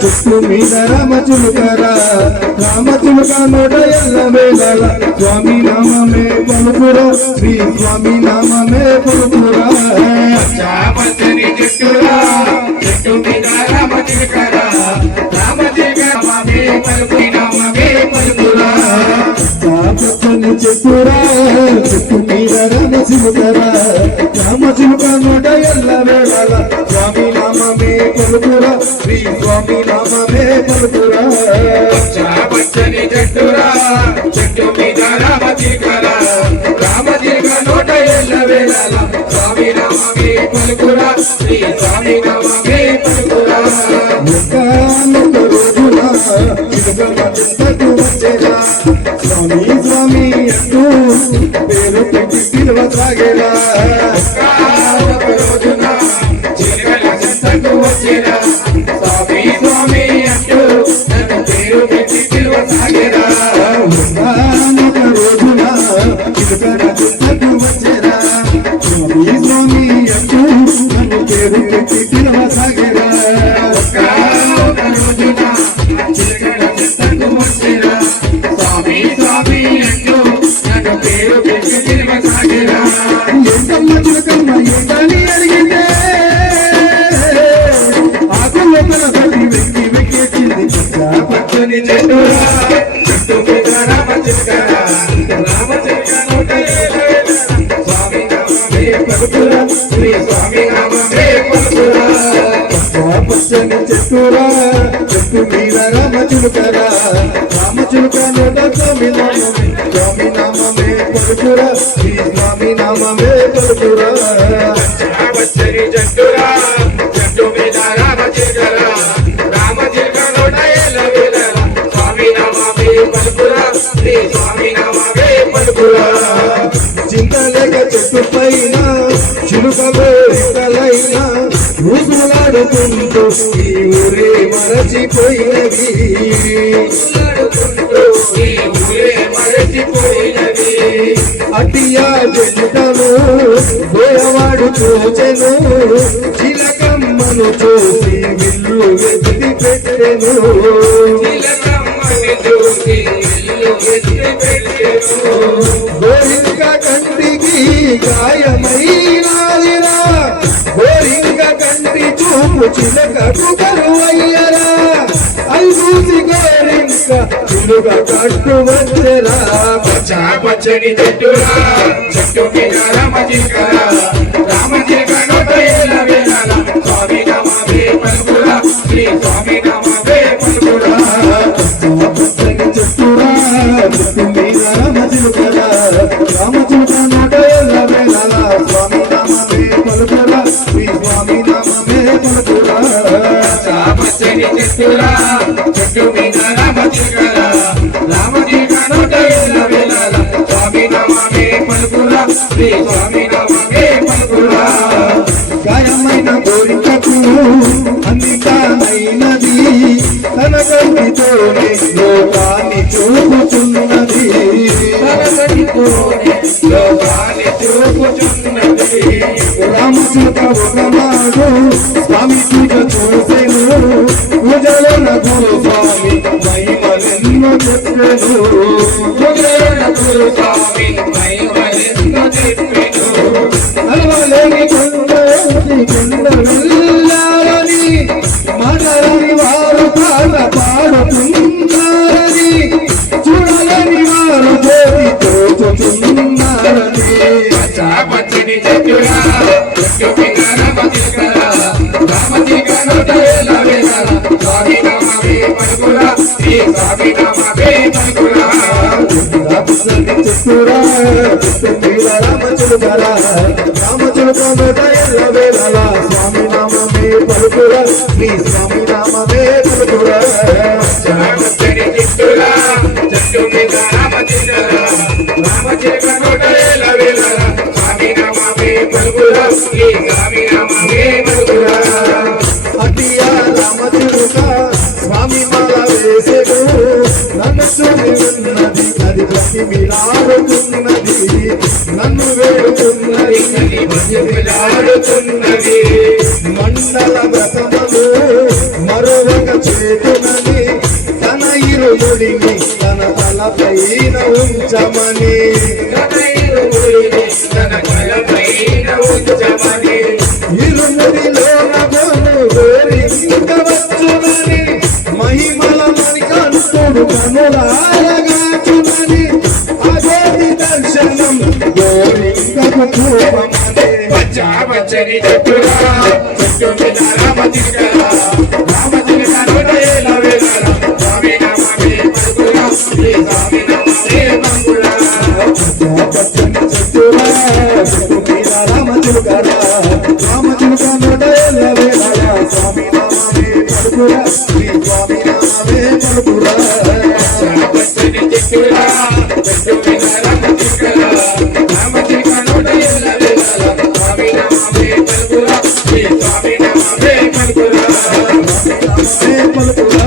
చెట్టు మీద రామచిలుకరా రామచిలుక నోట ఎల్ల వేళ స్వామి నామమే పలుకురా శ్రీ స్వామి నామమే పలుకురా పచ్చని చెట్టురా చెట్టు మీద రామచిలుకరా రామచిలుక నామమే పలుకు నామమే పలుకురా పచ్చని చెట్టురా చెట్టు మీద రామచిలుకరా రామచిలుక నోట ఎల్ల వేళ స్వామి నామమే పలుకురా శ్రీ స్వామి నామమే పలుకురా పచ్చని చెట్టురా చెట్టు మీద రామచిలుకరా రామచిలుక నోట ఎల్ల వేళ స్వామి నామమే పలుకురా శ్రీ స్వామి నామమే పలుకురా రోజున వచ్చేలా స్వామి స్వామి అంటూ పేరు పెట్టి పిలవసాగేలా రోజున వచ్చేలా స్వామి స్వామి అంటూ నన్ను పేరు పెట్టి పిలవసాగేలా రోజున వచ్చేలా స్వామి స్వామి అంటూ నన్ను పేరు పెట్టి పిలవసాగేలా స్వామి స్వామి అంటూ నన్ను పేరు పెట్టి పిలవసాగేలా ఎంతమ్మ చిలకమ్మ ఏంటని అడిగితే ఆకుల్లో తన తల్లి వెక్కి వెక్కేసింది పచ్చని చెట్టురా చెట్టు మీద రామచిలుకరా రామచిలుక నోట స్వామి నామమే పలుకురా శ్రీ స్వామి నామమే పలుకురా పచ్చని చెట్టురా చెట్టు మీద రామచిలుకరా రామచిలుక నోట స్వామి నామమే పలుకురా శ్రీ స్వామి నామమే పలుకురా పచ్చని చెట్టురా చెట్టు మీద రామచిలుకరా రామచిలుక నోట స్వామి నామమే పలుకురా శ్రీ స్వామి నామమే పలుకురా చింతలేక చెట్టు పైన చిలుకలో ఇతలైనా ఊసులాడుకుంటూ ఈ ఊరే మరచిపోయినవి అటియా చెట్టును పోయవాడు చూచెను చిలకమ్మను చూసి విల్లు వెతికి పెట్టెను గోరింక కంటికి గాయమైనాదిరా గోరింక కంటి చూపు చిలకకు కరువయ్యరా అది చూసి గోరింక చిలుక కట్టు వచ్చరా పచ్చని చెట్టురా చెట్టు మీద రామచిలుకరా రామచిలుక నోట వేళ స్వామి నామమే పలుకురా శ్రీ స్వామి నామమే పలుకురా చెట్టురా చెట్టు మీద రామచిలుకరా రామచిలుక నోట వేళ స్వామి నామమే పలుకురా శ్రీ స్వామి నామమే పలుకురా పచ్చని చెట్టురా చెట్టు మీద రామచిలుకరా రామచిలుక నోట వేళ స్వామి నామమే పలుకురా శ్రీ స్వామి నామమే పలుకురా గాయమైన కోరికకు అందితమైనది తన కంటితోనే లోకాన్ని చూపుతున్నది లోకాన్ని చూపుచున్నది రామచిలుక ఒకనాడు స్వామి పూజ చూసెను పూజలో నగురు స్వామి మహిమలెన్నో చెప్పెను స్వామి మహిమలెన్నో చెప్పెను అలవలేని కొండ వెళ్ళాలని మనరని వారు పాట పాడుతున్నారని చూడలేని వారు జ్యోతి తోచుతున్నారని పచ్చని చెట్టురా చెట్టు మీద రామచిలుకరా రామచిలుక నోట వేళ స్వామి నామమే పలుకురా శ్రీ స్వామి నామమే పలుకురా చెట్టురా చెట్టు మీద రామచిలుకరా రామచిలుక నోట ఎల్ల వేళ స్వామి నామమే పలుకురా శ్రీ స్వామి నామమే పలుకురా పచ్చని చెట్టురా చెట్టు మీద రామచిలుకరా రామచిలుక నోట వేళ స్వామి నామమే పలుకురా శ్రీ స్వామి నామమే పలుకురా అటియా రామచిలుక స్వామి మాల వేసెను నన్ను చూసి ఉన్నది అది ప్రతి మిలాడుతున్నది నన్ను వేడుతున్నది ఆడుతున్నది మండల వ్రతములు మరొక చేతునని తన ఇరుముడిని తన తలపైన ఉంచమని ఇరుముడిలో నగను గోరించవచ్చునని మహిమల మణికంఠుడు కనులారగాచునని అగోది దర్శనం గోరింకకు పూర్వమనే పచ్చని చెట్టురా చెట్టు మీద రామచిలుకరా రామచిలుక నోట ఏల వేలరా స్వామి నామమే పలుకురా శ్రీ స్వామి నామమే పలుకురా పచ్చని చెట్టురా చెట్టు మీద రామచిలుకరా రామచిలుక నోట ఏల వేలరా స్వామి నామమే పలుకురా శ్రీ స్వామి నామమే పలుకురా పచ్చని చెట్టురా చెట్టు మీద రామచిలుకరా రామచిలుక నోట ఏల వేలరా స్వామి నామమే పలుకురా శ్రీ స్వామి నామమే పలుకురా పలుకురా